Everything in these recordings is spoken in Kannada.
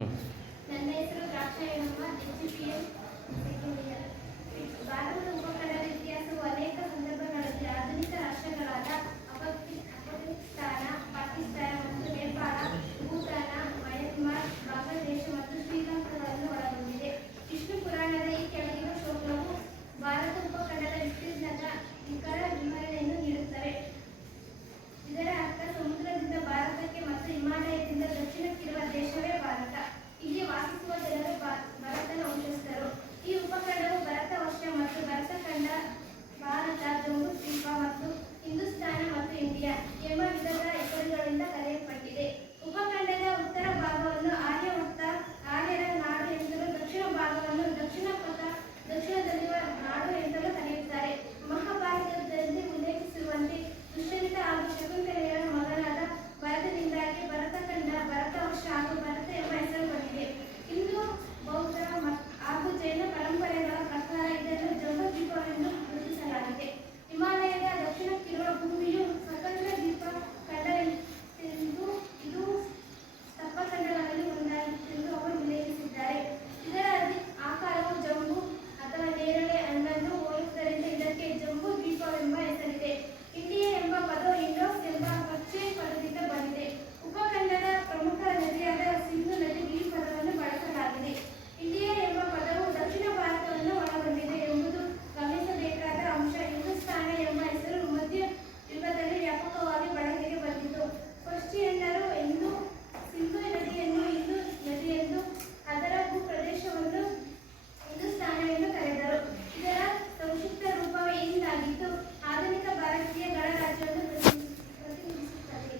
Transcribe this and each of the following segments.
ನನ್ನ ಹೆಸರು ದ್ರಾಕ್ಷಾಯಣಮ್ಮ, HPM ಸೆಕೆಂಡ್ ಇಯರ್. ಭಾರತದ ಉಪಖಂಡದ ಇತಿಹಾಸವು ಅನೇಕ ಸಂದರ್ಭಗಳಲ್ಲಿ ಆಧುನಿಕ ರಾಷ್ಟ್ರಗಳಾದ ಅಫ್ಘಾನಿಸ್ತಾನ, ಪಾಕಿಸ್ತಾನ ಮತ್ತು ನೇಪಾಳ, ಭೂತಾನ, ಮಯನ್ಮಾರ್, ಬಾಂಗ್ಲಾದೇಶ ಮತ್ತು ಶ್ರೀಲಂಕಾಗಳನ್ನು ಒಳಗೊಂಡಿದೆ. ವಿಷ್ಣು ಪುರಾಣದ ಈ ಕೆಳಗಿನ ಶ್ಲೋಕವು ಭಾರತ ಉಪಖಂಡದ ವಿಸ್ತೀರ್ಣದ ನಿಖರ ವಿವರಣೆಯನ್ನು ನೀಡುತ್ತವೆ. ಇದರ ಅರ್ಥ: ಸಮುದ್ರದಿಂದ ಭಾರತಕ್ಕೆ ಮತ್ತು ಹಿಮಾಲಯದಿಂದ ದಕ್ಷಿಣಕ್ಕಿರುವ ದೇಶವೇ ಭಾರತ. ಇಲ್ಲಿ ವಾಸಿಸುವ ಜನರು ಭರತನ ವಂಶಸ್ಥರು. ಈ ಉಪಖಂಡವು ಭರತವರ್ಷ ಮತ್ತು ಭರತಖಂಡ, ಭಾರತ, ಜಂಬೂದ್ವೀಪ ಮತ್ತು ಹಿಂದೂಸ್ತಾನ ಮತ್ತು ಇಂಡಿಯಾ ಎಂಬ ವಿಧದ ಹೆಸರುಗಳಿಂದ ಕರೆಯಲ್ಪಟ್ಟಿದೆ. ಉಪಖಂಡದ ಉತ್ತರ ಭಾಗವನ್ನು ಆರ್ಯರ ನಾಡು ಎಂತಲೂ, ದಕ್ಷಿಣ ಭಾಗವನ್ನು ದಕ್ಷಿಣದಲ್ಲಿರುವ ನಾಡು ಎಂತಲೂ ಕರೆಯುತ್ತಾರೆ. ಮಹಾಭಾರತದಲ್ಲಿ ಉಲ್ಲೇಖಿಸಿರುವಂತೆ ದುಷ್ಯಂತ ಹಾಗೂ ಶಕುಂತಲೆಯರ ಮಗನಾದ ಭರತನಿಂದಾಗಿ ಭರತಖಂಡ, ಭರತವರ್ಷ ಹಾಗೂ ಭರತ ಎಂಬ ಹೆಸರು ಬಂದಿದೆ. ಹಿಂದೂ, ಬೌದ್ಧ ಹಾಗೂ ಜೈನ ಪರಂಪರೆಗಳ ಪ್ರಕಾರ ಇದನ್ನು ಜಂಬೂದ್ವೀಪವೆಂದು ಗುರುತಿಸಲಾಗಿದೆ. ಹಿಮಾಲಯದ ದಕ್ಷಿಣಕ್ಕಿರುವ ಭೂಮಿಯು ಸ್ವತಂತ್ರ ದ್ವೀಪ ಖಂಡವೆಂದೂ ಇದು ಸಪ್ತಖಂಡಗಳಲ್ಲಿ ಒಂದಾಗಿತ್ತೆಂದು ಅವರು ಉಲ್ಲೇಖಿಸಿದ್ದಾರೆ. ಇದರ ಆಕಾರವು ಜಂಬೂ ಅಥವಾ ನೇರಳೆ ಹಣ್ಣನ್ನು ಹೋಲುವುದರಿಂದ ಇದಕ್ಕೆ ಜಂಬೂ ದ್ವೀಪವೆಂಬ ಹೆಸರಿದೆ. ಇಂಡಿಯಾ ಎಂಬ ಪದವು ಇಂಡೋಸ್ ಎಂಬ ಪರ್ಷಿಯನ್ ಪದದಿಂದ ಬಂದಿದೆ. ಉಪಖಂಡದ ಪ್ರಮುಖ ನದಿಯಾದ ಸಿಂಧೂ ನದಿಗೆ ಈ ಪದವನ್ನು ಬಳಸಲಾಗಿದೆ. ಇಂಡಿಯಾ ಎಂಬ ಪದವು ದಕ್ಷಿಣ ಭಾರತವನ್ನು ಒಳಗೊಂಡಿದೆ ಎಂಬುದು ಗಮನಿಸಬೇಕಾದ ಅಂಶ. ಹಿಂದೂಸ್ತಾನ ಎಂಬ ಹೆಸರು ಮಧ್ಯ ಯುಗದಲ್ಲಿ ವ್ಯಾಪಕವಾಗಿ ಬಳಕೆಗೆ ಬಂದಿತು. ಪರ್ಷಿಯನ್ನರು ಸಿಂಧೂ ನದಿಯನ್ನು ಹಿಂದೂ ನದಿಯೆಂದು, ಅದರ ಭೂಪ್ರದೇಶವನ್ನು ಹಿಂದೂಸ್ತಾನವೆಂದು ಕರೆದರು. ಇದರ ಸಂಕ್ಷಿಪ್ತ ರೂಪವೇ ಹಿಂದ್ ಆಗಿದ್ದು, ಆಧುನಿಕ ಭಾರತೀಯ ಗಣರಾಜ್ಯವನ್ನು ಪ್ರತಿನಿಧಿಸುತ್ತದೆ.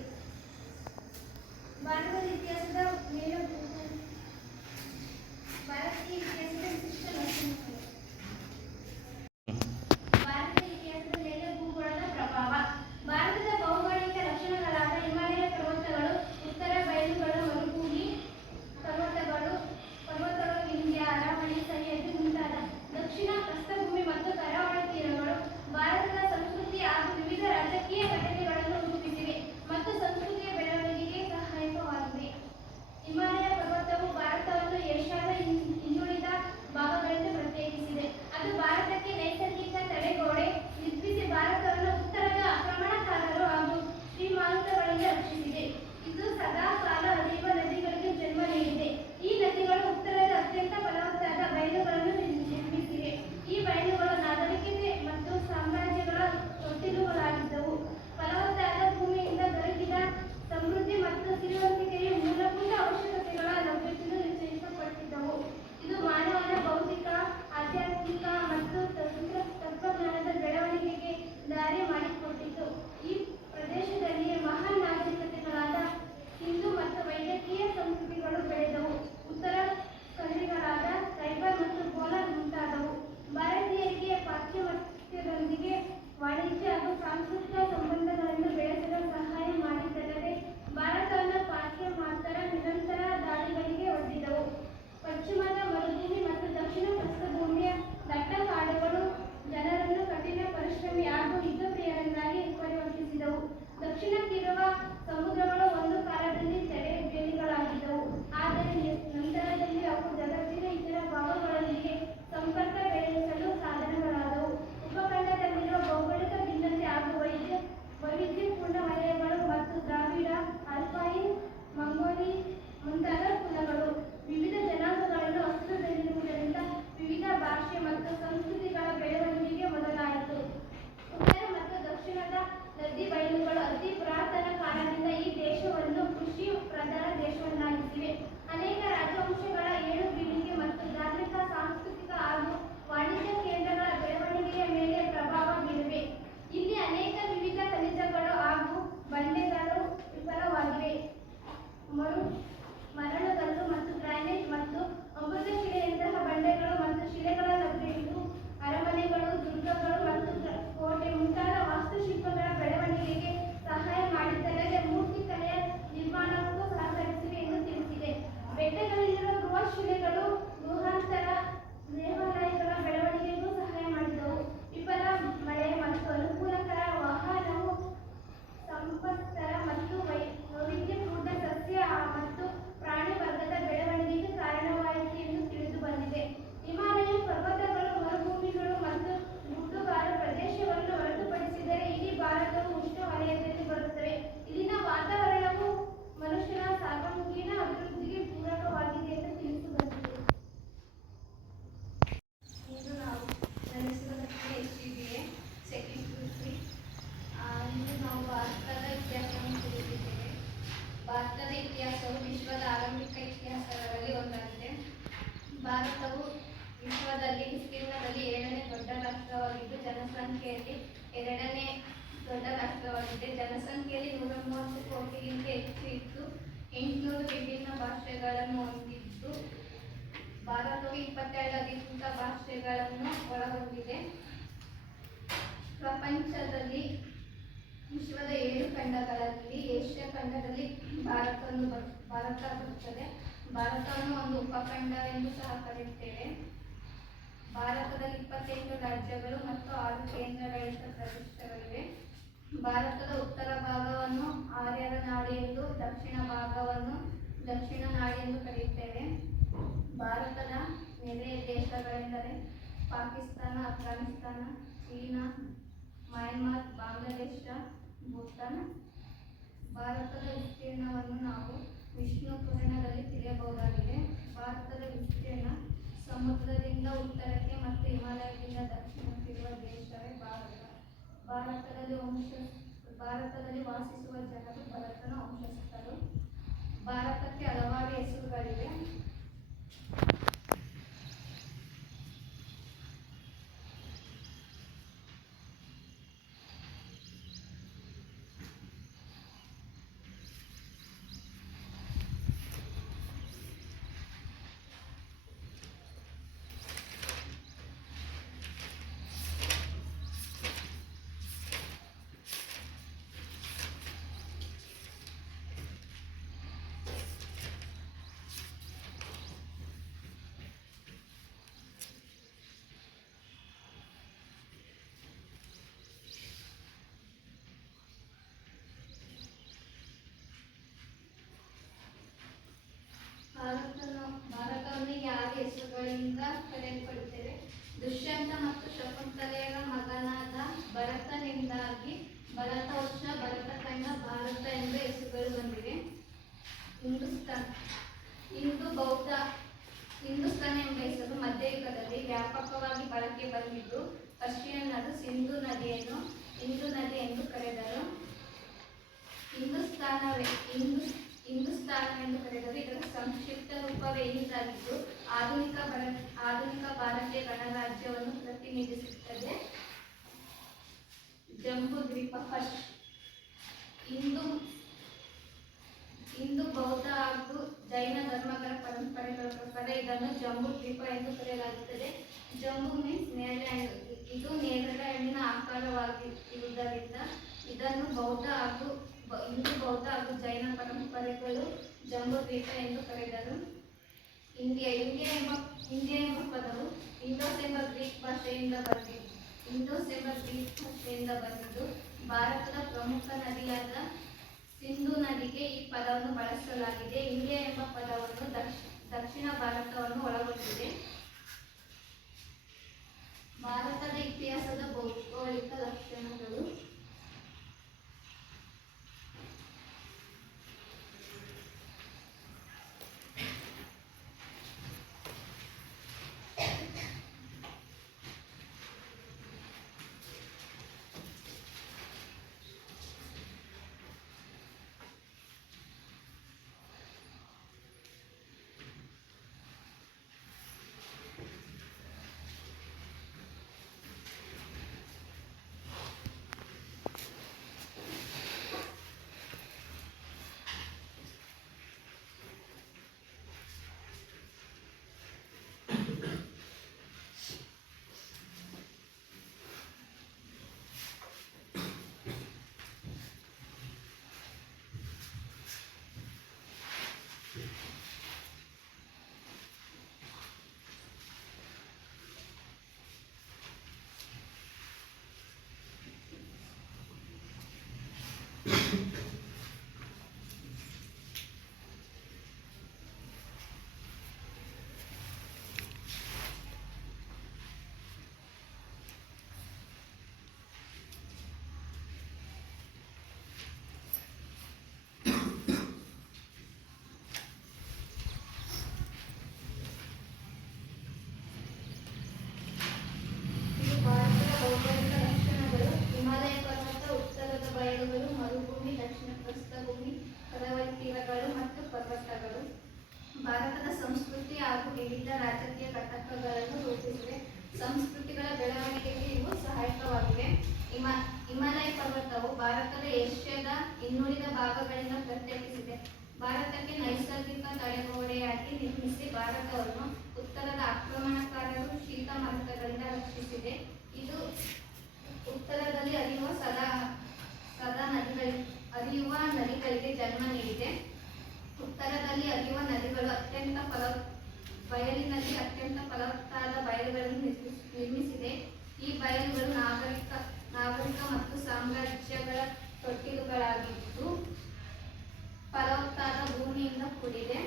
ಭಾರತೀಯ ಇತಿಹಾಸದ ಮೇಲೆ ಭೂಗೋಳದ ಪ್ರಭಾವ. ಭಾರತದ ಭೌಗೋಳಿಕ ಲಕ್ಷಣಗಳಾದ ಹಿಮಾಲಯ ಪರ್ವತಗಳು, ಉತ್ತರ ಬಯಲುಗಳು, ಮರುಭೂಮಿ, ಪರ್ವತಗಳು, ವಿಂಧ್ಯ, ಅರಾವಳಿ, ಸಹ್ಯಾದ್ರಿ ಮುಂತಾದ ದಕ್ಷಿಣ ಪ್ರಸ್ಥಭೂಮಿ ಮತ್ತು ಕರಾವಳಿ ತೀರಗಳು ಭಾರತದ ಸಂಸ್ಕೃತಿ ಹಾಗೂ ವಿವಿಧ ರಾಜಕೀಯ ಘಟನೆಗಳನ್ನು ರೂಪಿಸಿವೆ ಮತ್ತು ಸಂಸ್ಕೃತಿಯ ಬೆಳವಣಿಗೆಗೆ ಸಹಾಯಕವಾಗಿವೆ. ಹಿಮಾಲಯ ಪರ್ವತವು ಭಾರತವನ್ನು ಏಷ್ಯಾದ ಹಿಂದುಳಿದ ಭಾಗಗಳಿಂದ ಪ್ರತ್ಯೇಕಿಸಿದೆ. ಅದು ಭಾರತಕ್ಕೆ ನೈಸರ್ಗಿಕ ತಡೆಗೋಡೆ ನಿರ್ಮಿಸಿ ಭಾರತವನ್ನು ಉತ್ತರದ ಆಕ್ರಮಣಕಾರರು ಹಾಗೂ ಶ್ರೀಮಂತಗಳಿಂದ ರಕ್ಷಿಸಿದೆ. ಇದು ಸದಾ ಕಾಲ ಹರಿಯುವ ನದಿಗಳಿಗೆ ಜನ್ಮ ನೀಡಿದೆ. ಈ ನದಿಗಳು ಉತ್ತರದ ಅತ್ಯಂತ ಫಲವತ್ತಾದ ಬಯಲುಗಳನ್ನು ನಿರ್ಮಿಸಿವೆ. ಈ ಬಯಲುಗಳು ನಾಗರಿಕತೆ ಮತ್ತು ಸಾಮ್ರಾಜ್ಯಗಳ ತೊಟ್ಟಿಲುಗಳಾಗಿದ್ದವು. ಫಲವತ್ತಾದ ಭೂಮಿಯಿಂದ ದೊರಕಿದ ಸಮೃದ್ಧಿ ಮತ್ತು ಸಿರಿವಂತಿಕೆಯು ಮೂಲಭೂತ ಅವಶ್ಯಕತೆಗಳ ಲಭ್ಯತೆಯನ್ನು ನಿಶ್ಚಯಿಸಲ್ಪಟ್ಟಿದ್ದವು. ಇದು ಮಾನವನ ಬೌದ್ಧಿಕ, ಆಧ್ಯಾತ್ಮಿಕ ಮತ್ತು ತಂತ್ರ ಭಾರತವು ವಿಶ್ವದಲ್ಲಿ ವಿಸ್ತೀರ್ಣದಲ್ಲಿ 7ನೇ ದೊಡ್ಡ ರಾಷ್ಟ್ರವಾಗಿದ್ದು ಜನಸಂಖ್ಯೆಯಲ್ಲಿ 2ನೇ ದೊಡ್ಡ ರಾಷ್ಟ್ರವಾಗಿದೆ. ಜನಸಂಖ್ಯೆಯಲ್ಲಿ 130 ಕೋಟಿಗಿಂತ ಹೆಚ್ಚು ಇದ್ದು 800 ವಿಭಿನ್ನ ಭಾಷೆಗಳನ್ನು ಹೊಂದಿದ್ದು ಭಾರತವು 22 ಅಧಿಕೃತ ಭಾಷೆಗಳನ್ನು ಒಳಗೊಂಡಿದೆ. ಪ್ರಪಂಚದಲ್ಲಿ ವಿಶ್ವದ 7 ಖಂಡಗಳಲ್ಲಿ ಏಷ್ಯಾ ಖಂಡದಲ್ಲಿ ಭಾರತ ಬರುತ್ತದೆ. ಭಾರತವನ್ನು ಒಂದು ಉಪಖಂಡವೆಂದು ಸಹ ಕರೆಯುತ್ತೇವೆ. ಭಾರತದಲ್ಲಿ 28 ರಾಜ್ಯಗಳು ಮತ್ತು 6 ಕೇಂದ್ರಾಡಳಿತ ಪ್ರದೇಶಗಳಿವೆ. ಭಾರತದ ಉತ್ತರ ಭಾಗವನ್ನು ಆರ್ಯರ ನಾಡು ಎಂದು, ದಕ್ಷಿಣ ಭಾಗವನ್ನು ದಕ್ಷಿಣ ನಾಡು ಎಂದು ಕರೆಯುತ್ತೇವೆ. ಭಾರತದ ನೆರೆಯ ದೇಶಗಳೆಂದರೆ ಪಾಕಿಸ್ತಾನ, ಅಫ್ಘಾನಿಸ್ತಾನ, ಚೀನಾ, ಮಯನ್ಮಾರ್, ಬಾಂಗ್ಲಾದೇಶ, ಭೂತಾನ್. ಭಾರತದ ವಿಸ್ತೀರ್ಣವನ್ನು ನಾವು ವಿಷ್ಣು ಪುರಾಣದಲ್ಲಿ ತಿಳಿಯಬಹುದಾಗಿದೆ. ಭಾರತದ ವಿಸ್ತೀರ್ಣ ಸಮುದ್ರದಿಂದ ಉತ್ತರಕ್ಕೆ ಮತ್ತು ಹಿಮಾಲಯದಿಂದ ದಕ್ಷಿಣಕ್ಕಿರುವ ದೇಶವೇ ಭಾರತ. ಭಾರತದಲ್ಲಿ ವಾಸಿಸುವ ಜನರು ಭರತನ ವಂಶಸ್ಥರು. ಭಾರತಕ್ಕೆ ಹಲವಾರು ಹೆಸರುಗಳಿವೆ. ಭಾರತವನ್ನು 6 ಹೆಸರುಗಳಿಂದ ಕರೆಯಲ್ಪಡುತ್ತೇವೆ. ದುಷ್ಯಂತ ಮತ್ತು ಶಕುಂತಲೆಯರ ಮಗನಾದ ಭರತನಿಂದಾಗಿ ಭರತವರ್ಷ, ಭರತಖಂಡ, ಭಾರತ ಎಂಬ ಹೆಸರುಗಳು ಬಂದಿವೆ. ಹಿಂದೂಸ್ತಾನ ಎಂಬ ಹೆಸರು ಮಧ್ಯಯುಗದಲ್ಲಿ ವ್ಯಾಪಕವಾಗಿ ಬಳಕೆ ಬಂದಿದ್ದು ಪರ್ಷಿಯನ್ನರು ಸಿಂಧು ನದಿಯನ್ನು ಇಂದು ನದಿ ಎಂದು ಕರೆದರು. ಹಿಂದೂಸ್ತಾನವೆಂದು ಕರೆದರು. ಇದರ ಸಂಕ್ಷಿಪ್ತ ರೂಪವೇ ಹಿಂದಾಗಿದ್ದು ಆಧುನಿಕ ಭಾರತೀಯ ಗಣರಾಜ್ಯವನ್ನು ಪ್ರತಿನಿಧಿಸುತ್ತದೆ. ಜಂಬೂ ದ್ವೀಪ. ಫಸ್ಟ್ ಹಿಂದೂ, ಬೌದ್ಧ ಹಾಗೂ ಜೈನ ಧರ್ಮಗಳ ಪರಂಪರೆಗಳ ಪ್ರಕಾರ ಇದನ್ನು ಜಂಬೂ ದ್ವೀಪ ಎಂದು ಕರೆಯಲಾಗುತ್ತದೆ. ಜಂಬೂ ಮೀನ್ಸ್ ನೇರಳೆ ಹಣ್ಣು. ಇದು ನೇರಳೆ ಹಣ್ಣಿನ ಆಕಾರವಾಗಿರುವುದರಿಂದ ಇದನ್ನು ಹಿಂದೂ, ಬೌದ್ಧ ಹಾಗೂ ಜೈನ ಪರಂಪರೆಗಳು ಜಂಬೂ ದ್ವೀಪ ಎಂದು ಕರೆದರು. ಇಂಡಿಯಾ ಎಂಬ ಪದವು ಇಂಡೋಸ್ ಎಂಬ ಗ್ರೀಕ್ ಭಾಷೆಯಿಂದ ಬಂದಿದ್ದು ಭಾರತದ ಪ್ರಮುಖ ನದಿಯಾದ ಸಿಂಧೂ ನದಿಗೆ ಈ ಪದವನ್ನು ಬಳಸಲಾಗಿದೆ. ಇಂಡಿಯಾ ಎಂಬ ಪದವನ್ನು ದಕ್ಷಿಣ ಭಾರತವನ್ನು ಒಳಗೊಂಡಿದೆ. ಭಾರತದ ಇತಿಹಾಸದ ಭೌಗೋಳಿಕ ಲಕ್ಷಣಗಳು. ಭಾರತದ ಸಂಸ್ಕೃತಿ ಹಾಗೂ ವಿವಿಧ ರಾಜಕೀಯ ಘಟಕಗಳನ್ನು ರೂಪಿಸಿವೆ. ಸಂಸ್ಕೃತಿಗಳ ಬೆಳವಣಿಗೆಗೆ ಇವು ಸಹಾಯಕವಾಗಿವೆ. ಹಿಮಾಲಯ ಪರ್ವತವು ಭಾರತದ ಏಷ್ಯಾದ ಇನ್ನುಳಿದ ಭಾಗಗಳಿಂದ ಪ್ರತ್ಯೇಕಿಸಿದೆ. ಭಾರತಕ್ಕೆ ನೈಸರ್ಗಿಕ ತಡೆಗೋಡೆಯಾಗಿ ನಿರ್ಮಿಸಿ ಭಾರತವನ್ನು ಉತ್ತರದ ಆಕ್ರಮಣಕಾರರು ಶೀತ ಮಾರುತಗಳಿಂದ ರಕ್ಷಿಸಿದೆ. ಇದು ಉತ್ತರದಲ್ಲಿ ಹರಿಯುವ ನದಿಗಳಿಗೆ ಜನ್ಮ ನೀಡಿದೆ. ಉತ್ತರದಲ್ಲಿ ಹರಿಯುವ ನದಿಗಳು ಬಯಲಿನಲ್ಲಿ ಅತ್ಯಂತ ಫಲವತ್ತಾದ ಬಯಲುಗಳನ್ನು ನಿರ್ಮಿಸಿದೆ. ಈ ಬಯಲುಗಳು ನಾಗರಿಕ ಮತ್ತು ಸಾಮ್ರಾಜ್ಯಗಳ ತೊಟ್ಟಿಲುಗಳಾಗಿದ್ದು ಫಲವತ್ತಾದ ಭೂಮಿಯಿಂದ ಕೂಡಿದೆ.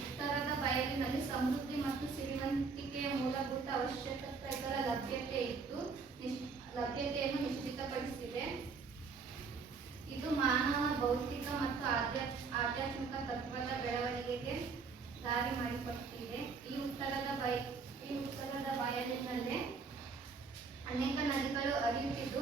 ಉತ್ತರದ ಬಯಲಿನಲ್ಲಿ ಸಮೃದ್ಧಿ ಮತ್ತು ಸಿರಿವಂತಿಕೆಯ ಮೂಲಭೂತ ಅವಶ್ಯಕತೆಗಳ ಲಭ್ಯತೆಯನ್ನು ನಿಶ್ಚಿತಪಡಿಸಿದೆ. ಇದು ಮಾನವ ಭೌತಿಕ ಮತ್ತು ಆಧ್ಯಾತ್ಮಿಕ ತತ್ವದ ಬೆಳವಣಿಗೆಗೆ ದಾರಿ ಮಾಡಿಕೊಟ್ಟಿದೆ. ಈ ಉತ್ತರದ ಬಯಲಿನಲ್ಲೇ ಅನೇಕ ನದಿಗಳು ಹರಿಯುತ್ತಿದ್ದು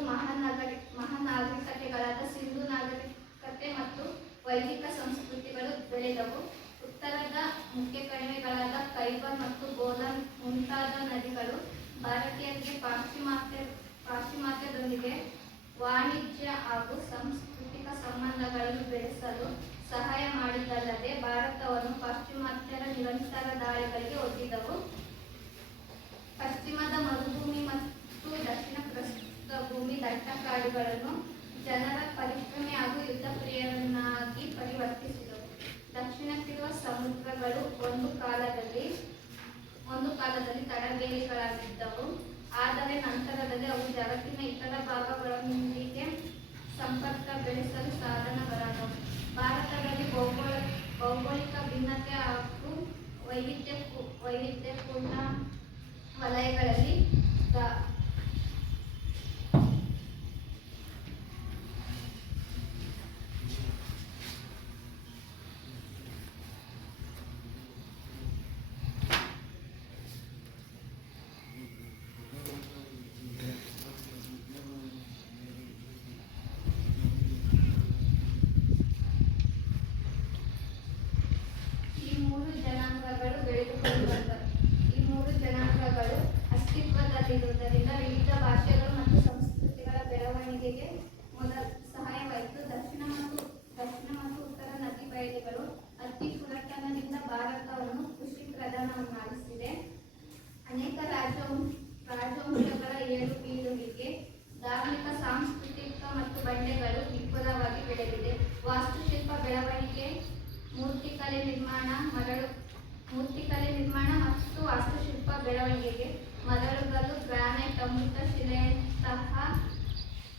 ಮಹಾನಾಗರಿಕತೆಗಳಾದ ಸಿಂಧು ನಾಗರಿಕತೆ ಮತ್ತು ವೈದಿಕ ಸಂಸ್ಕೃತಿಗಳು ಬೆಳೆದವು. ಉತ್ತರದ ಮುಖ್ಯ ಕಣಿವೆಗಳಾದ ಖೈಬರ್ ಮತ್ತು ಗೋಲಾನ್ ಮುಂತಾದ ನದಿಗಳು ಭಾರತೀಯರಿಗೆ ಪಾಶ್ಚಿಮಾತ್ಯದೊಂದಿಗೆ ವಾಣಿಜ್ಯ ಹಾಗೂ ಸಾಂಸ್ಕೃತಿಕ ಸಂಬಂಧಗಳನ್ನು ಬೆಳೆಸಲು ಸಹಾಯ ಮಾಡಿದ್ದಲ್ಲದೆ ಭಾರತವನ್ನು ಪಾಶ್ಚಿಮಾತ್ಯರ ನಿರಂತರ ದಾಳಿಗಳಿಗೆ ಒಡ್ಡಿದವು. ಪಶ್ಚಿಮದ ಮರುಭೂಮಿ ಮತ್ತು ದಕ್ಷಿಣ ಪ್ರಸ್ಥಭೂಮಿ ದಟ್ಟ ಕಾಡುಗಳನ್ನು ಜನರ ಪರಿಶ್ರಮೆ ಹಾಗೂ ಯುದ್ಧ ಪ್ರಿಯರನ್ನಾಗಿ ಪರಿವರ್ತಿಸಿದವು. ದಕ್ಷಿಣಕ್ಕಿರುವ ಸಮುದ್ರಗಳು ಒಂದು ಕಾಲದಲ್ಲಿ ತಡಬೇಲಿಗಳಾಗಿದ್ದವು. ಆದರೆ ನಂತರದಲ್ಲಿ ಅವು ಜಗತ್ತಿನ ಇತರ ಭಾಗಗಳೊಂದಿಗೆ ಸಂಪರ್ಕ ಬೆಳೆಸಲು ಸಾಧನಗಳಾದವು. ಭಾರತದಲ್ಲಿ ಭೌಗೋಳಿಕ ಭಿನ್ನತೆ ಹಾಗೂ ವೈವಿಧ್ಯಪೂರ್ಣ ವಲಯಗಳಲ್ಲಿ ಅಸ್ತಿತ್ವದಲ್ಲಿರುವುದರಿಂದ ವಿವಿಧ ಭಾಷೆಗಳು ಮತ್ತು ಸಂಸ್ಕೃತಿಗಳ ಬೆಳವಣಿಗೆಗೆ ಸಹಾಯವಾಯಿತು. ದಕ್ಷಿಣ ಮತ್ತು ಉತ್ತರ ನದಿ ಬಯಲುಗಳು ಅತಿ ಪುರಾತನದಿಂದ ಭಾರತವನ್ನು ಕೃಷಿ ಪ್ರಧಾನವನ್ನಾಗಿಸಿದೆ. ಅನೇಕ ರಾಜವಂಶಗಳ ಏಳು ಬೀಳುವಿಕೆ, ಧಾರ್ಮಿಕ, ಸಾಂಸ್ಕೃತಿಕ ಮತ್ತು ಬಂಡೆಗಳು ವಿಪುಲವಾಗಿ ಬೆಳೆದಿದೆ. ವಾಸ್ತುಶಿಲ್ಪ ಬೆಳವಣಿಗೆ, ಮೂರ್ತಿಕಲೆ ನಿರ್ಮಾಣ ಮತ್ತು ವಾಸ್ತುಶಿಲ್ಪ ಬೆಳವಣಿಗೆಗೆ ಮರಳುಗಳು, ಗ್ರಾನೈಟ್, ಅಮೃತ ಶಿಲೆಯಂತಹ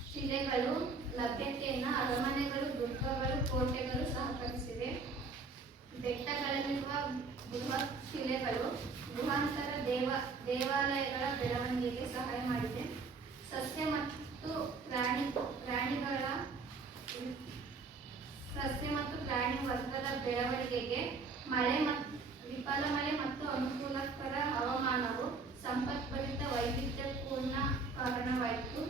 ಶಿಲೆಗಳು ಲಭ್ಯತೆಯನ್ನು ಅರಮನೆಗಳು, ದುರ್ಗಗಳು, ಕೋಟೆಗಳು ಸಹಕರಿಸಿವೆ. ಬೆಟ್ಟಗಳಲ್ಲಿರುವ ಬೃಹತ್ ಶಿಲೆಗಳು ಗುಹಾಂತರ ದೇವಾಲಯಗಳ ಬೆಳವಣಿಗೆಗೆ ಸಹಾಯ ಮಾಡಿದೆ. ಸಸ್ಯ ಮತ್ತು ಪ್ರಾಣಿ ವರ್ಗದ ಬೆಳವಣಿಗೆಗೆ ವಿಫಲ ಮಳೆ ಮತ್ತು ಅನುಕೂಲಕರ ಹವಾಮಾನವು ಸಂಪದ್ಭರಿತ ವೈವಿಧ್ಯಪೂರ್ಣ ಕಾರಣವಾಯಿತು.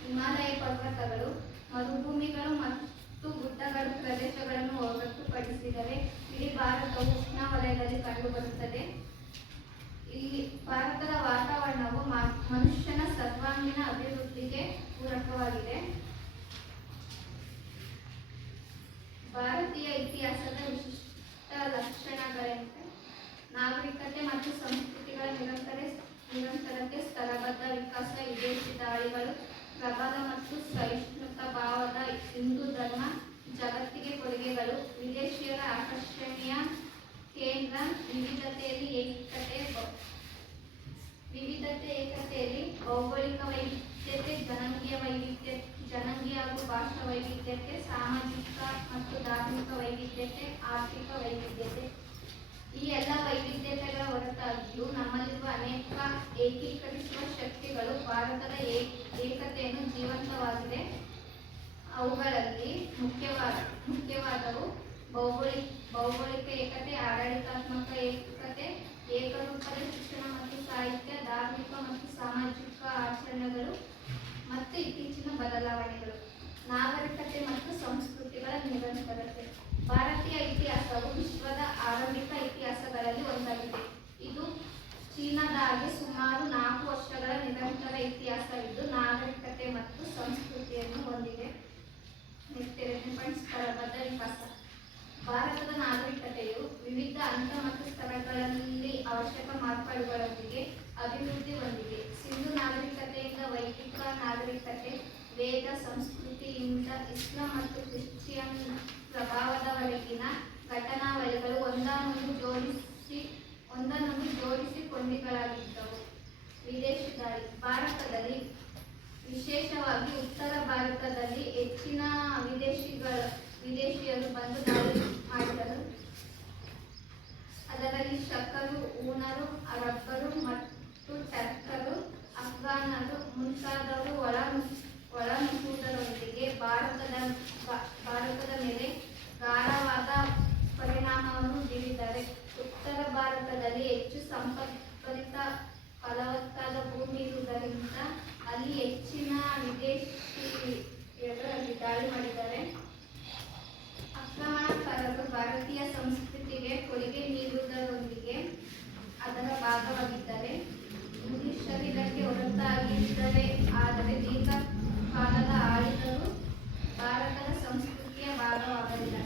ಹಿಮಾಲಯ ಪರ್ವತಗಳು, ಮರುಭೂಮಿಗಳು ಮತ್ತು ಗುಡ್ಡಗಳ ಪ್ರದೇಶಗಳನ್ನು ಹೊರತುಪಡಿಸಿದರೆ ಇಡೀ ಭಾರತವು ಉಷ್ಣವಲಯದಲ್ಲಿ ಕಂಡುಬರುತ್ತದೆ. ಇಲ್ಲಿ ಭಾರತದ ವಾತಾವರಣವು ಮನುಷ್ಯನ ಸರ್ವಾಂಗೀಣ ಅಭಿವೃದ್ಧಿಗೆ ಪೂರಕವಾಗಿದೆ. ಭಾರತೀಯ ಇತಿಹಾಸದ ವಿಶಿಷ್ಟ ಲಕ್ಷಣಗಳೆಂದರೆ ನಾಗರಿಕತೆ ಮತ್ತು ಸಂಸ್ಕೃತಿಗಳ ನಿರಂತರತೆ, ಸ್ತರಬದ್ಧ ವಿಕಾಸ, ವಿದೇಶಿ ದಾಳಿಗಳು, ಪ್ರಬಲ ಮತ್ತು ಸಹಿಷ್ಣುತ ಭಾವದ ಹಿಂದೂ ಧರ್ಮ, ಜಗತ್ತಿಗೆ ಕೊಡುಗೆಗಳು, ವಿದೇಶಿಯರ ಆಕರ್ಷಣೆಯ ಕೇಂದ್ರ, ವಿವಿಧತೆ ಏಕತೆಯಲ್ಲಿ ಭೌಗೋಳಿಕ ವೈವಿಧ್ಯತೆ, ಜನಾಂಗೀಯ ಹಾಗೂ ಭಾಷಾ ವೈವಿಧ್ಯತೆ, ಸಾಮಾಜಿಕ ಮತ್ತು ಧಾರ್ಮಿಕ ವೈವಿಧ್ಯತೆ, ಆರ್ಥಿಕ ವೈವಿಧ್ಯತೆ. ಈ ಎಲ್ಲ ವೈವಿಧ್ಯತೆಗಳ ಹೊರತಾಗಿಯೂ ನಮ್ಮಲ್ಲಿರುವ ಅನೇಕ ಏಕೀಕರಿಸುವ ಶಕ್ತಿಗಳು ಭಾರತದ ಏಕತೆಯನ್ನು ಜೀವಂತವಾಗಿದೆ. ಅವುಗಳಲ್ಲಿ ಮುಖ್ಯವಾದವು ಭೌಗೋಳಿಕ ಏಕತೆ, ಆಡಳಿತಾತ್ಮಕ ಏಕತೆ, ಏಕರೂಪದ ಶಿಕ್ಷಣ ಮತ್ತು ಸಾಹಿತ್ಯ, ಧಾರ್ಮಿಕ ಮತ್ತು ಸಾಮಾಜಿಕ ಆಚರಣೆಗಳು ಮತ್ತು ಇತ್ತೀಚಿನ ಬದಲಾವಣೆಗಳು, ನಾಗರಿಕತೆ ಮತ್ತು ಸಂಸ್ಕೃತಿಗಳ ನಿರಂತರತೆ. ಭಾರತೀಯ ಇತಿಹಾಸವು ವಿಶ್ವದ ಆರಂಭಿಕ ಇತಿಹಾಸಗಳಲ್ಲಿ ಒಂದಾಗಿದೆ. ಇದು ಚೀನಾದ ಹಾಗೆ ಸುಮಾರು 4 ವರ್ಷಗಳ ನಿರಂತರ ಇತಿಹಾಸವಿದ್ದು ನಾಗರಿಕತೆ ಮತ್ತು ಸಂಸ್ಕೃತಿಯನ್ನು ಹೊಂದಿದೆ. ಸ್ತರಬದ್ಧ ವಿಕಾಸ. ಭಾರತದ ನಾಗರಿಕತೆಯು ವಿವಿಧ ಹಂತ ಮತ್ತು ಸ್ತರಗಳಲ್ಲಿ ಅವಶ್ಯಕ ಮಾರ್ಪಾಡುಗಳೊಂದಿಗೆ ಅಭಿವೃದ್ಧಿ ಹೊಂದಿದೆ. ಸಿಂಧು ನಾಗರಿಕತೆಯಿಂದ ವೈದಿಕ ನಾಗರಿಕತೆ, ವೇದ ಸಂಸ್ಕೃತಿಯಿಂದ ಇಸ್ಲಾಂ ಮತ್ತು ಕ್ರಿಶ್ಚಿಯನ್ ಪ್ರಭಾವದವರೆಗಿನ ಘಟನಾವಳಿಗಳು ಒಂದನ್ನೊಂದು ಜೋಡಿಸಿಕೊಂಡಿಗಳಾಗಿದ್ದವು. ವಿದೇಶಿ ದಾಳಿ. ಭಾರತದಲ್ಲಿ, ವಿಶೇಷವಾಗಿ ಉತ್ತರ ಭಾರತದಲ್ಲಿ ಹೆಚ್ಚಿನ ವಿದೇಶಿಯರು ಬಂದು ದಾಳಿ ಮಾಡಿದರು. ಅದರಲ್ಲಿ ಶಕರು, ಊನರು, ಅರಬ್ಬರು ಮತ್ತು ಟರ್ಕರು, ಅಫ್ಘಾನರು ಮುಂತಾದವರು ಒಳನುಸುವುದರೊಂದಿಗೆ ಭಾರತದ ಮೇಲೆ ಗಾಢವಾದ ಪರಿಣಾಮವನ್ನು ಬೀರಿದ್ದಾರೆ. ಉತ್ತರ ಭಾರತದಲ್ಲಿ ಹೆಚ್ಚು ಸಂಪತ್ಭರಿತ ಫಲವತ್ತಾದ ಭೂಮಿ ಇರುವುದರಿಂದ ಅಲ್ಲಿ ಹೆಚ್ಚಿನ ವಿದೇಶಿಯರು ಅಲ್ಲಿ ದಾಳಿ ಮಾಡಿದ್ದಾರೆ. ಆಕ್ರಮಣಕಾರರು ಭಾರತೀಯ ಸಂಸ್ಕೃತಿಗೆ ಕೊಡುಗೆ ನೀಡುವುದರೊಂದಿಗೆ ಅದರ ಭಾಗವಾಗಿದ್ದಾರೆ. ಇಂಗ್ಲಿಷರು ಇದಕ್ಕೆ ಹೊರತಾಗಿದ್ದರೆ ಆದರೆ ದೀರ್ಘಕಾಲದ ಆಳಿದರು ಭಾರತದ ಸಂಸ್ಕೃತಿಯ ಭಾಗವಾಗಲಿಲ್ಲ.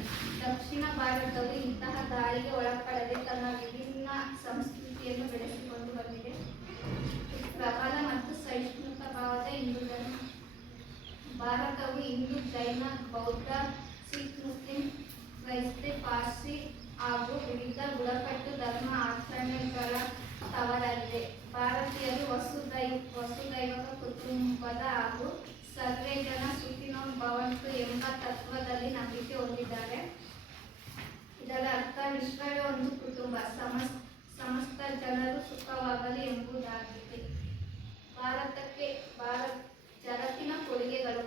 ದಕ್ಷಿಣ ಭಾರತವು ಇಂತಹ ದಾಳಿಗೆ ಒಳಪಡದೆ ತನ್ನ ವಿಭಿನ್ನ ಸಂಸ್ಕೃತಿಯನ್ನು ಬೆಳೆಸಿಕೊಂಡು ಬಂದಿದೆ. ಪ್ರಬಲ ಮತ್ತು ಸಹಿಷ್ಣುತ ಭಾವದ ಹಿಂದೂ ಧರ್ಮ. ಭಾರತವು ಹಿಂದೂ, ಜೈನ, ಬೌದ್ಧ, ಸಿಖ್, ಮುಸ್ಲಿಂ, ಕ್ರೈಸ್ತ, ಪಾರ್ಸಿ ಹಾಗೂ ವಿವಿಧ ಬುಡಕಟ್ಟು ಧರ್ಮ ಆಚರಣೆಗಳ ತವರಾಗಿದೆ. ಭಾರತೀಯರು ವಸುದೈವ ಕುಟುಂಬದ ಹಾಗೂ ಸರ್ವೇ ಜನ ಸುಖಿನೋ ಭವಂತು ಎಂಬ ತತ್ವದಲ್ಲಿ ನಂಬಿಕೆ ಹೊಂದಿದ್ದಾರೆ. ಇದರ ಅರ್ಥ ವಿಶ್ವವೇ ಒಂದು ಕುಟುಂಬ, ಸಮಸ್ತ ಜನರು ಸುಖವಾಗಲಿ ಎಂಬುದಾಗಿದೆ. ಜಗತ್ತಿನ ಕೊಡುಗೆಗಳು.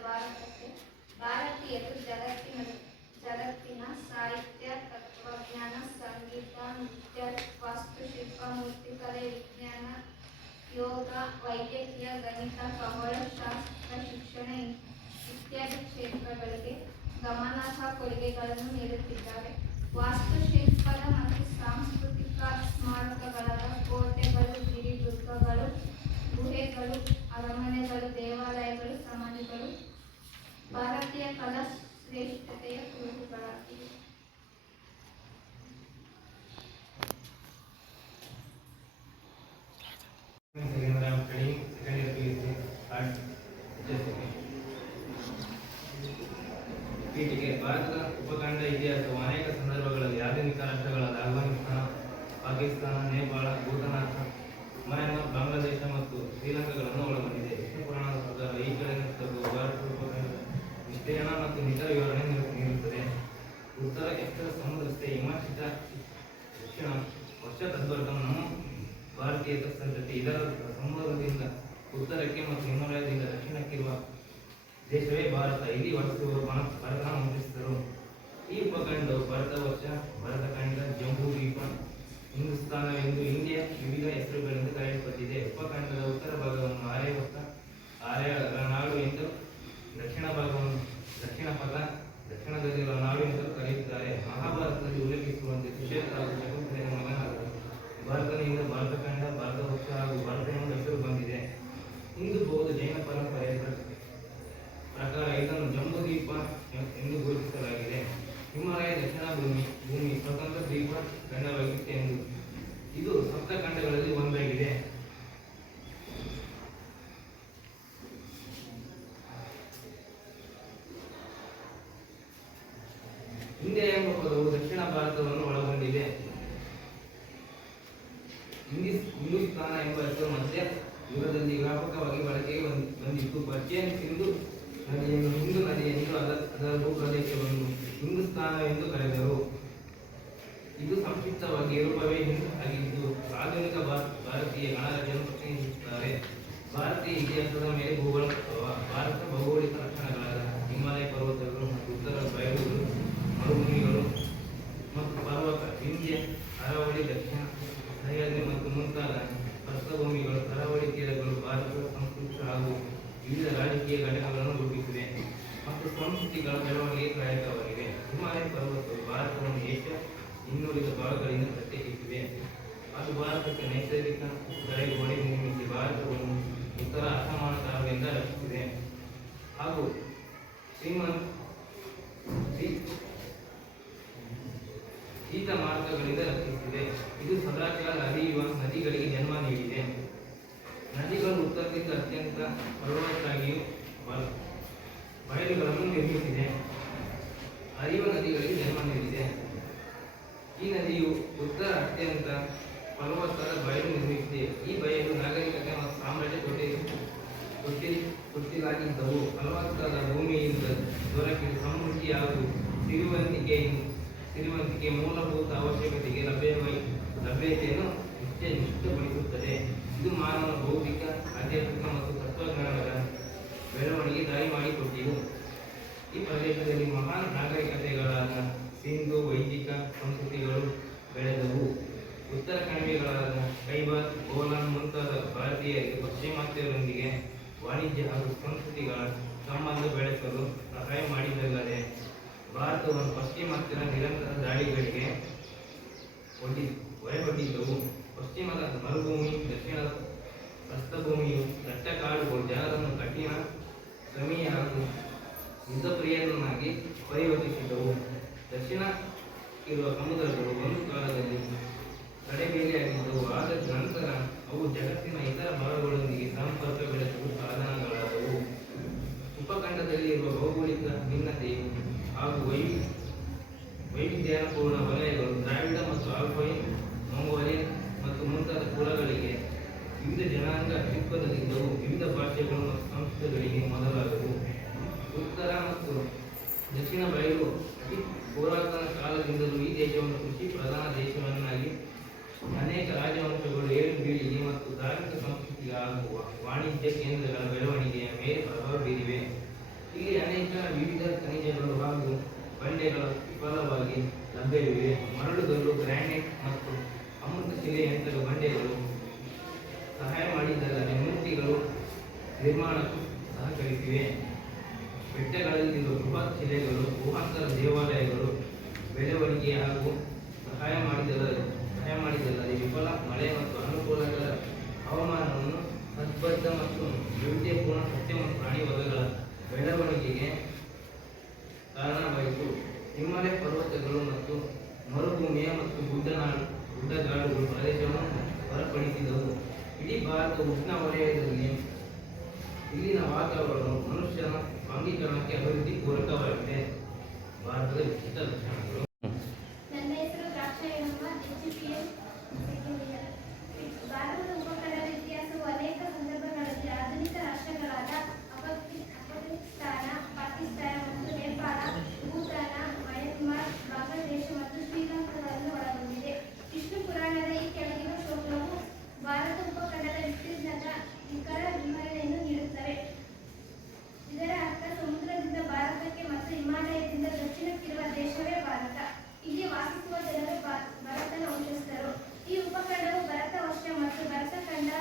ಭಾರತೀಯರು ಜಗತ್ತಿನ ಸಾಹಿತ್ಯ, ತತ್ವಜ್ಞಾನ, ಸಂಗೀತ, ನೃತ್ಯ, ವಾಸ್ತುಶಿಲ್ಪ, ಮೂರ್ತಿಕಲೆ, ವಿಜ್ಞಾನ, ಯೋಗ, ವೈದ್ಯಕೀಯ, ಗಣಿತ, ಖಗೋಳಶಾಸ್ತ್ರ, ಶಿಕ್ಷಣ ಇತ್ಯಾದಿ ಕ್ಷೇತ್ರಗಳಿಗೆ ಗಮನಾರ್ಹ ಕೊಡುಗೆಗಳನ್ನು ನೀಡುತ್ತಿದ್ದಾರೆ. ವಾಸ್ತುಶಿಲ್ಪದ ಮತ್ತು ಸಾಂಸ್ಕೃತಿಕ ಸ್ಮಾರಕಗಳಾದ ಕೋಟೆಗಳು, ಗಿರಿದುರ್ಗಗಳು, ಗುಹೆಗಳು, ಅರಮನೆಗಳು, ದೇವಾಲಯಗಳು, ಸಮಾಧಿಗಳು ಭಾರತೀಯ ಕಲಾ ಶ್ರೇಷ್ಠತೆಯ ಕುರುಹುಗಳಾಗಿವೆ. ಪೀಠಿಕೆ. ಭಾರತದ ಉಪಖಂಡ ಇತಿಹಾಸವು ಅನೇಕ ಸಂದರ್ಭಗಳಲ್ಲಿ ಆಧುನಿಕ ರಾಷ್ಟ್ರಗಳಾದ ಅಫ್ಘಾನಿಸ್ತಾನ, ಪಾಕಿಸ್ತಾನ, ನೇಪಾಳ, ಭೂತಾನ್, ಮಯನ್ಮಾರ್, ಬಾಂಗ್ಲಾದೇಶ ಮತ್ತು ಶ್ರೀಲಂಕಾಗಳನ್ನು ಒಳಗೊಂಡಿದೆ. ವಿಷ್ಣು ಪುರಾಣದ ಪ್ರಕಾರ ಈ ಕೆಳಗಿನ ಪುಸ್ತಕವು ಭಾರತದ ಉಪಖಂಡದ ವಿಸ್ತೀರ್ಣ ಮತ್ತು ನಿಖರ ವಿವರಣೆ ನೀಡುತ್ತದೆ. ಉತ್ತರ ಎತ್ತರ ಸಮುದ್ರಸ್ಥೆ ಹಿಮಾಶ್ರಿತ ದಕ್ಷಿಣ ವರ್ಷ ತದ್ವರ್ಧನ ನಮ್ಮ ಭಾರತೀಯ ಸಂತತಿ. ಇದರ ಸಮುದ್ರದಿಂದ ಉತ್ತರಕ್ಕೆ ಮತ್ತು ಹಿಮಾಲಯದಿಂದ ದಕ್ಷಿಣಕ್ಕಿರುವ ದೇಶವೇ ಭಾರತ. ಇಲ್ಲಿ ವಾಸಿಸುವ ಭಾರತನ ಮುದ್ರಿಸಿದರು. ಈ ಉಪಖಂಡವು ಭರತಖಂಡ, ಜಂಬೂ ದ್ವೀಪ, ಹಿಂದೂಸ್ತಾನವೆಂದು ಇಂಡಿಯಾ ವಿವಿಧ ಹೆಸರುಗಳಿಂದ ಕರೆಯಲ್ಪಟ್ಟಿದೆ. ಉಪಖಂಡದ ಉತ್ತರ ಭಾಗವನ್ನು ಆರ್ಯನಾಡು ಎಂದು, ದಕ್ಷಿಣ ಭಾಗವನ್ನು ದಕ್ಷಿಣದಲ್ಲಿರುವ ನಾಡು ಎಂದು ಕರೆಯುತ್ತಾರೆ. ಮಹಾಭಾರತದಲ್ಲಿ ಉಲ್ಲೇಖಿಸುವಂತೆ ಸುಕ್ಷೇತ್ರ ಹಾಗೂ ಶಕುಂತಲೆಯ ಮಗನಾದ ಭರತನಿಂದ ಭರತಖಂಡ, ಭರತವರ್ಷ ಹಾಗೂ ಭರತ ಎಂಬ ಹೆಸರು ಬಂದಿದೆ. ಹಿಂದೂ, ಬೌದ್ಧ, ಜೈನ ಪರಂಪರೆಯ ಪ್ರಕಾರ ಇದನ್ನು ಜಂಬೂದ್ವೀಪ ಎಂದು ಗುರುತಿಸಲಾಗಿದೆ. ಹಿಮಾಲಯ ದಕ್ಷಿಣ ಭೂಮಿ ಸ್ವತಂತ್ರ ದ್ವೀಪ ಖಂಡವಾಗಿತ್ತು ಎಂದು. ಇದು ಸಪ್ತಖಂಡಗಳಲ್ಲಿ ಒಂದಾಗಿದೆ. ಇಂಡಿಯಾ ಎಂಬ ಪದವು ದಕ್ಷಿಣ ಭಾರತವನ್ನು ಒಳಗೊಂಡಿದೆ. ಹಿಂದೂಸ್ತಾನ ಎಂಬ ಹೆಸರು ಮಧ್ಯ ಯುಗದಲ್ಲಿ ವ್ಯಾಪಕವಾಗಿ ಬಳಕೆಗೆ ಬಂದಿತ್ತು. ಪರ್ಷಿಯನ್ ಸಿಂಧು ನದಿಯನ್ನು ಹಿಂದೂ ನದಿ ಎಂದು, ಅದರ ಭೂಪ್ರದೇಶವನ್ನು ಹಿಂದೂಸ್ತಾನವೆಂದು ಕರೆದರು. ಇದು ಸಂಕ್ಷಿಪ್ತವಾಗಿ ರೂಪವೇ ಹಿಂದ್ ಆಗಿದ್ದು ಆಧುನಿಕ ಭಾರತೀಯ ಗಣರಾಜ್ಯವನ್ನು ಪ್ರತಿನಿಧಿಸುತ್ತಾರೆ. ಭಾರತೀಯ ಇತಿಹಾಸದ ಮೇಲೆ ಭೂಗೋಳ ಪ್ರಭಾವ. ಭಾರತ ಭೌಗೋಳಿಕ ಲಕ್ಷಣಗಳಾದ ಹಿಮಾಲಯ ಪರ್ವತಗಳು ಮತ್ತು ಉತ್ತರ ಬಯಲುಗಳು, ಮರುಭೂಮಿಗಳು ಮತ್ತು ಪರ್ವತ, ವಿಂಧ್ಯ, ಕರಾವಳಿ, ದಕ್ಷಿಣ ಸಹ್ಯಾದ್ರಿ ಮತ್ತು ಮುಂತಾದ ಪ್ರಸ್ಥಭೂಮಿಗಳು, ಕರಾವಳಿ ತೀರಗಳು ಭಾರತದ ಸಂಸ್ಕೃತಿ ಹಾಗೂ ವಿವಿಧ ರಾಜಕೀಯ ಘಟನೆಗಳನ್ನು ರೂಪಿಸಿವೆ ಮತ್ತು ಸಂಸ್ಕೃತಿಗಳ ಬೆಳವಣಿಗೆ ಸಹಾಯಕವಾಗಿವೆ. ಹಿಮಾಲಯ ಪರ್ವತವು ಭಾರತವನ್ನು ಏಷ್ಯಾ ಇನ್ನುಳಿದ ಭಾಗಗಳಿಂದ ಪ್ರತ್ಯೇಕಿಸಿವೆ. ಅದು ಭಾರತಕ್ಕೆ ನೈಸರ್ಗಿಕ ತಡೆಗೋಡೆ ನಿರ್ಮಿಸಿ ಭಾರತವನ್ನು ಉತ್ತರ ಅಸಮಾನತಾರದಿಂದ ರಕ್ಷಿಸಿದೆ ಹಾಗೂ ಶೀತ ಮಾರ್ಗಗಳಿಂದ ರಕ್ಷಿಸಿದೆ. ಇದು ಸದಾಕಾಲ ಹರಿಯುವ ನದಿಗಳಿಗೆ ಜನ್ಮ ನೀಡಿದೆ. ನದಿಗಳು ಉತ್ತರದಿಂದ ಅತ್ಯಂತ ಫಲವತ್ತಾಗಿಯೂ ಬಯಲುಗಳನ್ನು ನಿರ್ಮಿಸಿದೆ. ಹರಿಯುವ ನದಿಗಳಿಗೆ ಜನ್ಮ ನೀಡಿದೆ. ಈ ನದಿಯು ಉತ್ತರ ಅತ್ಯಂತ ಫಲವತ್ತಾದ ಬಯಲು ನಿರ್ಮಿಸಿದೆ. ಈ ಬಯಲು ನಾಗರಿಕತೆ ಮತ್ತು ಸಾಮ್ರಾಜ್ಯ ತೊಟ್ಟಿಲಾಗಿದ್ದವು. ಫಲವತ್ತಾದ ಭೂಮಿಯಿಂದ ದೊರಕಿದ ಸಮೃದ್ಧಿ ಹಾಗೂ ಸಿರಿವಂತಿಕೆ ಮೂಲಭೂತ ಅವಶ್ಯಕತೆಗೆ ಲಭ್ಯತೆಯನ್ನು ನಿಶ್ಚಿತಗೊಳಿಸುತ್ತದೆ. ಇದು ಮಾನವನ ಬೌದ್ಧಿಕ, ಆಧ್ಯಾತ್ಮಿಕ ಮತ್ತು ತತ್ವಜ್ಞಾನದ ಬೆಳವಣಿಗೆ ದಾರಿ ಮಾಡಿಕೊಟ್ಟಿತು. ಈ ಪ್ರದೇಶದಲ್ಲಿ ಮಹಾನ್ ನಾಗರಿಕತೆಗಳಾದ ಸಿಂಧು ವೈದಿಕ ಸಂಸ್ಕೃತಿಗಳು ಬೆಳೆದವು. ಉತ್ತರ ಕಣಿವೆಗಳಾದ ಖೈಬರ್, ಗೋಲಾನ್ ಮುಂತಾದ ಭಾರತೀಯರಿಗೆ ಪಾಶ್ಚಿಮಾತ್ಯರೊಂದಿಗೆ ವಾಣಿಜ್ಯ ಹಾಗೂ ಸಂಸ್ಕೃತಿಗಳ ಸಂಬಂಧ ಬೆಳೆಸಲು ಸಹಾಯ ಮಾಡಿದ್ದಲ್ಲದೆ ಭಾರತವನ್ನು ಪಾಶ್ಚಿಮಾತ್ಯರ ನಿರಂತರ ದಾಳಿಗಳಿಗೆ ಒಳಗೊಂಡಿದ್ದವು. ಪಶ್ಚಿಮದ ಮರುಭೂಮಿ, ದಕ್ಷಿಣದ ಪ್ರಸ್ಥಭೂಮಿಯು ದಟ್ಟ ಕಾಡುಗಳು ಜನರನ್ನು ಕಠಿಣ, ಶ್ರಮೀಯ ಹಾಗೂ ಯುದ್ಧಪ್ರಿಯರನ್ನಾಗಿ ಪರಿವರ್ತಿಸಿದ್ದವು. ದಕ್ಷಿಣ ಇರುವ ಸಮುದ್ರಗಳು ಒಂದು ಕಾಲದಲ್ಲಿ ತಡೆಬೇಲಿಯಾಗಿದ್ದವು. ಆದ ನಂತರ ಅವು ಜಗತ್ತಿನ ಇತರ ಭಾಗಗಳೊಂದಿಗೆ ಸಂಪರ್ಕ ಬೆಳೆಸಲು ಸಾಧನಗಳಾದವು. ಉಪಖಂಡದಲ್ಲಿರುವ ಭೌಗೋಳಿಕ ಭಿನ್ನತೆಯು ಹಾಗೂ ವೈವಿಧ್ಯಪೂರ್ಣ ವಲಯಗಳು ದ್ರಾವಿಡ ಮತ್ತು ಆಲ್ಪೈನ್, ಮಂಗೋಲಿಯನ್ ಮತ್ತು ಮುಂತಾದ ಕುಲಗಳಿಗೆ ವಿವಿಧ ಜನಾಂಗ ಅಸ್ತಿತ್ವದಲ್ಲಿದ್ದವು. ವಿವಿಧ ಭಾಷೆಗಳು ಮತ್ತು ಸಂಸ್ಕೃತಿಗಳಿಗೆ ಮೊದಲಾದವು. ಉತ್ತರ ಮತ್ತು ದಕ್ಷಿಣ ಬಯಲು ಅತಿ ಪುರಾತನ ಕಾಲದಿಂದಲೂ ಈ ದೇಶವನ್ನು ಕೃಷಿ ಪ್ರಧಾನ ದೇಶವನ್ನಾಗಿ ಅನೇಕ ರಾಜವಂಶಗಳು ಏಳು ಬೀಳಿಗೆ ಮತ್ತು ಧಾರ್ಮಿಕ ಸಂಸ್ಕೃತಿ ಹಾಗೂ ವಾಣಿಜ್ಯ ಕೇಂದ್ರಗಳ ಬೆಳವಣಿಗೆಯ ಮೇಲೆ ಪ್ರಭಾವ ಬೀರಿವೆ. ಇಲ್ಲಿ ಅನೇಕ ವಿವಿಧ ಖನಿಜಗಳು ಹಾಗೂ ಬಂಡೆಗಳು ವಿಫಲವಾಗಿ ಲಭ್ಯವಿವೆ. ಮರಳುಗಲ್ಲು, ಗ್ರಾನೈಟ್ ಮತ್ತು ಅಮೃತಶಿಲೆಯಂತಹ ಬಂಡೆಗಳು ಸಹಾಯ ಮಾಡಿದ್ದಲ್ಲದೆ ಮೂರ್ತಿಗಳು ನಿರ್ಮಾಣಕ್ಕೂ ಸಹಕರಿಸಿವೆ. ಬೆಟ್ಟಗಳಲ್ಲಿರುವ ಬೃಹತ್ ಶಿಲೆಗಳು, ಗುಹಾಂತರ ದೇವಾಲಯಗಳು ಬೆಳವಣಿಗೆ ಹಾಗೂ ಸಹಾಯ ಮಾಡಿದ್ದಲ್ಲದೆ ವಿಫಲ ಮಳೆ ಮತ್ತು ಅನುಕೂಲಕರ ಹವಾಮಾನವನ್ನು ಸದ್ಬದ್ಧ ಮತ್ತು ವೈವಿಧ್ಯಪೂರ್ಣ ಸಸ್ಯ ಮತ್ತು ಪ್ರಾಣಿ ವರ್ಗಗಳ ಬೆಳವಣಿಗೆಗೆ ಕಾರಣವಾಯಿತು. ಹಿಮಾಲಯ ಪರ್ವತಗಳು ಮತ್ತು ಮರುಭೂಮಿಯ ಮತ್ತು ಗುಡ್ಡಗಾಡುಗಳು ಪ್ರದೇಶವನ್ನು ಹೊರಪಡಿಸಿದವು. ಇಡೀ ಭಾರತ ಉಷ್ಣ ವಲಯದಲ್ಲಿ ಇಲ್ಲಿನ ವಾತಾವರಣವು ಮನುಷ್ಯನ ಅಂಗೀಕರಣಕ್ಕೆ ಅಭಿವೃದ್ಧಿ ಪೂರಕವಾಗಿದೆ. ಭಾರತದ ವಿಶಿಷ್ಟ ಲಕ್ಷಣಗಳು. ನನ್ನ ಹೆಸರು ದ್ರಾಕ್ಷಾಯಣಮ್ಮ, DGPM ಸೆಕೆಂಡ್ ಇಯರ್. ಭಾರತದ ಉಪಖಂಡದ ಇತಿಹಾಸವು ಅನೇಕ ಸಂದರ್ಭಗಳಲ್ಲಿ ಆಧುನಿಕ ರಾಷ್ಟ್ರಗಳಾದ ಅಫ್ಘಾನಿಸ್ತಾನ, ಪಾಕಿಸ್ತಾನ ಮತ್ತು ನೇಪಾಳ, ಭೂತಾನ, ಮಯನ್ಮಾರ್, ಬಾಂಗ್ಲಾದೇಶ ಮತ್ತು ಶ್ರೀಲಂಕಾಗಳನ್ನು ಒಳಗೊಂಡಿದೆ. ವಿಷ್ಣು ಪುರಾಣದ ಈ ಕೆಳಗಿನ ಶ್ಲೋಕವು ಭಾರತ ಉಪಖಂಡದ ವಿಸ್ತೀರ್ಣದ ನಿಖರ ವಿವರಣೆಯನ್ನು ನೀಡುತ್ತವೆ. ಇದರ ಅರ್ಥ ಸಮುದ್ರದಿಂದ ಭಾರತಕ್ಕೆ ಮತ್ತು ಹಿಮಾಲಯದಿಂದ ದಕ್ಷಿಣಕ್ಕಿರುವ ದೇಶವೇ ಭಾರತ. ಇಲ್ಲಿ ವಾಸಿಸುವ ಜನರು ಭರತನ ವಂಶಸ್ಥರು. ಈ ಉಪಖಂಡವು ಭರತವರ್ಷ ಮತ್ತು ಭರತಖಂಡ,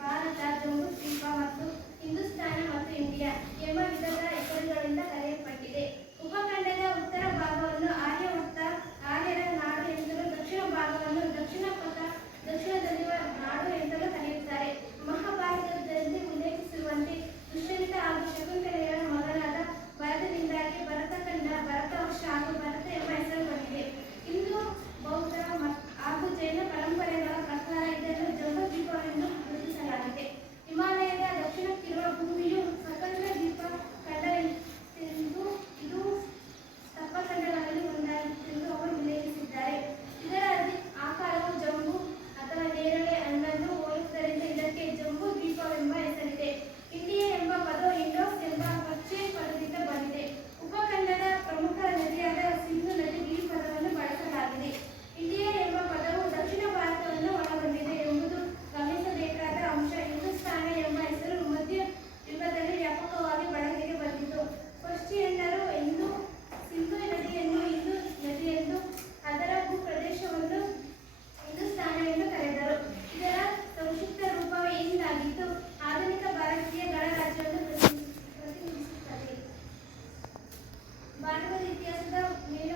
ಭಾರತ, ಜಂಬೂದ್ವೀಪ ಮತ್ತು ಹಿಂದೂಸ್ತಾನ ಮತ್ತು ಇಂಡಿಯಾ ಎಂಬ ವಿಧದ ಹೆಸರುಗಳಿಂದ ಕರೆಯಲ್ಪಟ್ಟಿದೆ. ಉಪಖಂಡದ ಉತ್ತರ ಭಾಗವನ್ನು ಆರ್ಯವರ್ತ, ಆರ್ಯರ ನಾಡು ಎಂತಲೂ, ದಕ್ಷಿಣ ಭಾಗವನ್ನು ದಕ್ಷಿಣಪಥ, ದಕ್ಷಿಣದಲ್ಲಿರುವ ನಾಡು ಎಂತಲೂ ಕರೆಯುತ್ತಾರೆ. ಮಹಾಭಾರತದಲ್ಲಿ ಉಲ್ಲೇಖಿಸಿರುವಂತೆ ದುಷ್ಯಂತ ಹಾಗೂ ಶಕುಂತಲೆಯರ ಮಗನಾದ ಭರತನಿಂದಾಗಿ ಭರತಖಂಡ, ಭರತವರ್ಷ ಹಾಗೂ ಭರತ ಎಂಬ ಹೆಸರು ಬಂದಿದೆ. ಹಿಂದೂ, ಬೌದ್ಧ ಹಾಗೂ ಜೈನ ಪರಂಪರೆಗಳ ಪ್ರಕಾರ ಇದನ್ನು ಜಂಬೂದ್ವೀಪವೆಂದು ಗುರುತಿಸಲಾಗಿದೆ. ಹಿಮಾಲಯದ ದಕ್ಷಿಣಕ್ಕಿರುವ ಭೂಮಿಯು ಸ್ವತಂತ್ರ ದ್ವೀಪ ಖಂಡವೆಂದೂ ಇದು ತಪ್ಪಖಂಡಗಳಲ್ಲಿ ಒಂದಾಗಿತ್ತೆಂದು ಅವರು ಉಲ್ಲೇಖಿಸಿದ್ದಾರೆ. ಇದರ ಆಕಾರವು ಜಂಬೂ ಅಥವಾ ನೇರಳೆ ಹಣ್ಣನ್ನು ಹೋಲುವುದರಿಂದ ಇದಕ್ಕೆ ಜಂಬೂ ದ್ವೀಪವೆಂಬ ಹೆಸರಿದೆ. ಇಂಡಿಯಾ ಎಂಬ ಪದವು ಇಂಡೋಸ್ ಎಂಬ ಪರ್ಷಿಯನ್ ಪದದಿಂದ ಬಂದಿದೆ. ಉಪಖಂಡದ ಪ್ರಮುಖ ನದಿಯಾದ ಸಿಂಧು ನದಿಗೆ ಈ ಪದವನ್ನು ಬಳಸಲಾಗಿದೆ. ಇಂಡಿಯಾ ಎಂಬ ಪದವು ದಕ್ಷಿಣ ಭಾರತವನ್ನು ಒಳಗೊಂಡಿದೆ ಎಂಬುದು ಗಮನಿಸಬೇಕಾದ ಅಂಶ. ಹಿಂದೂಸ್ತಾನ ಎಂಬ ಹೆಸರು ಮಧ್ಯ ಯುಗದಲ್ಲಿ ವ್ಯಾಪಕವಾಗಿ ಬಳಕೆಗೆ ಬಂದಿತು. ಪರ್ಷಿಯನ್ನರು ಸಿಂಧು ನದಿಯನ್ನು ಹಿಂದೂ ನದಿಯೆಂದು, ಅದರ ಭೂಪ್ರದೇಶವನ್ನು ಹಿಂದೂಸ್ತಾನ ಎಂದು ಕರೆದರು. ಇದರ ಸಂಕ್ಷಿಪ್ತ ರೂಪವು ಹಿಂದ್ ಆಗಿದ್ದು ಆಧುನಿಕ ಭಾರತೀಯ ಗಣರಾಜ್ಯವನ್ನು ಪ್ರತಿನಿಧಿಸುತ್ತದೆ. ಭಾರತದ ಇತಿಹಾಸದ ಮೇಲೆ